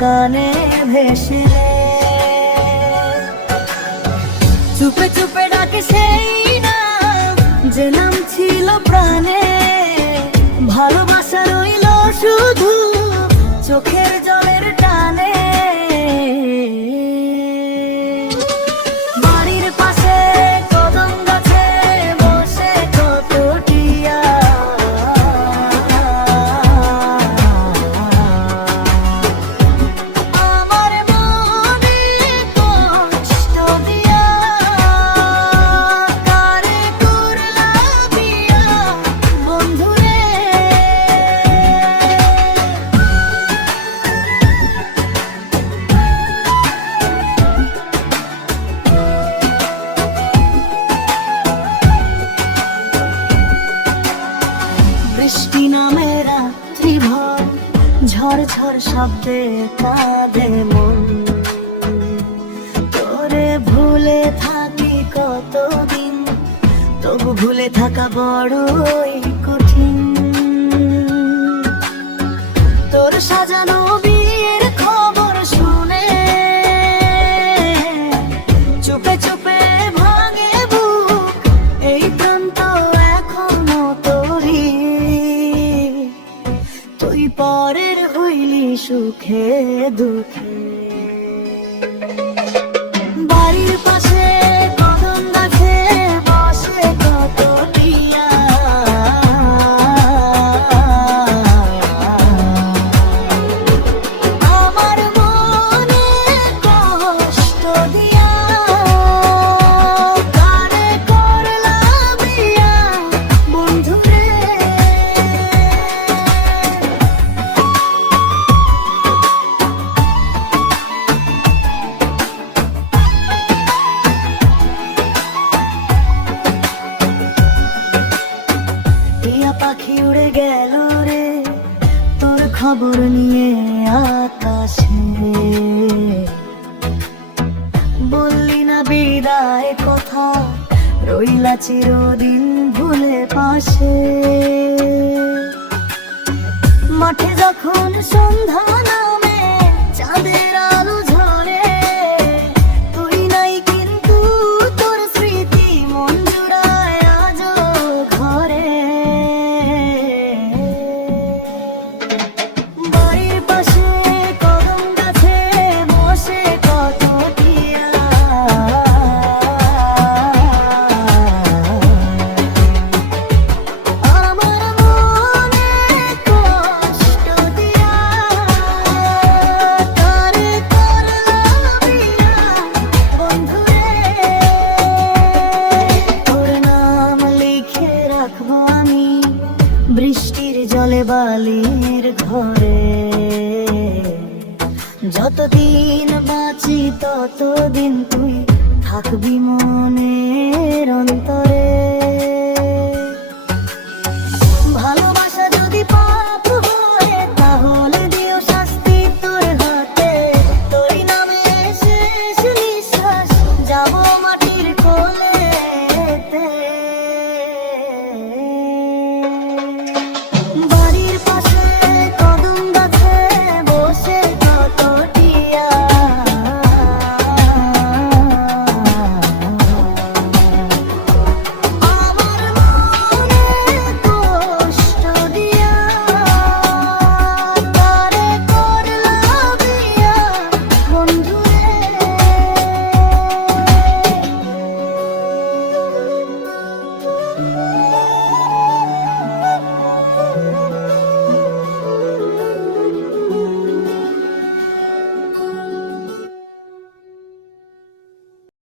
কানে ভেসে। চুপে চুপে ডাকে সেই ঝড় ঝড় শব্দে কাঁদে মন। তোরে ভুলে থাকি কতদিন, তবু ভুলে থাকা বড়ই কঠিন। তোর সাজানো পরের হইলি সুখে দুঃখে। পাখি উড়ে গেল রে। তোর খবর নিয়ে আকাশে। বললি না বিদায় কথা, রইলা চিরদিন ভুলে পাশে। মাঠে যখন সন্ধ্যা আমি বৃষ্টির জলে বালির ঘরে। যতদিন বাঁচি ততদিন তুই থাকবি মন।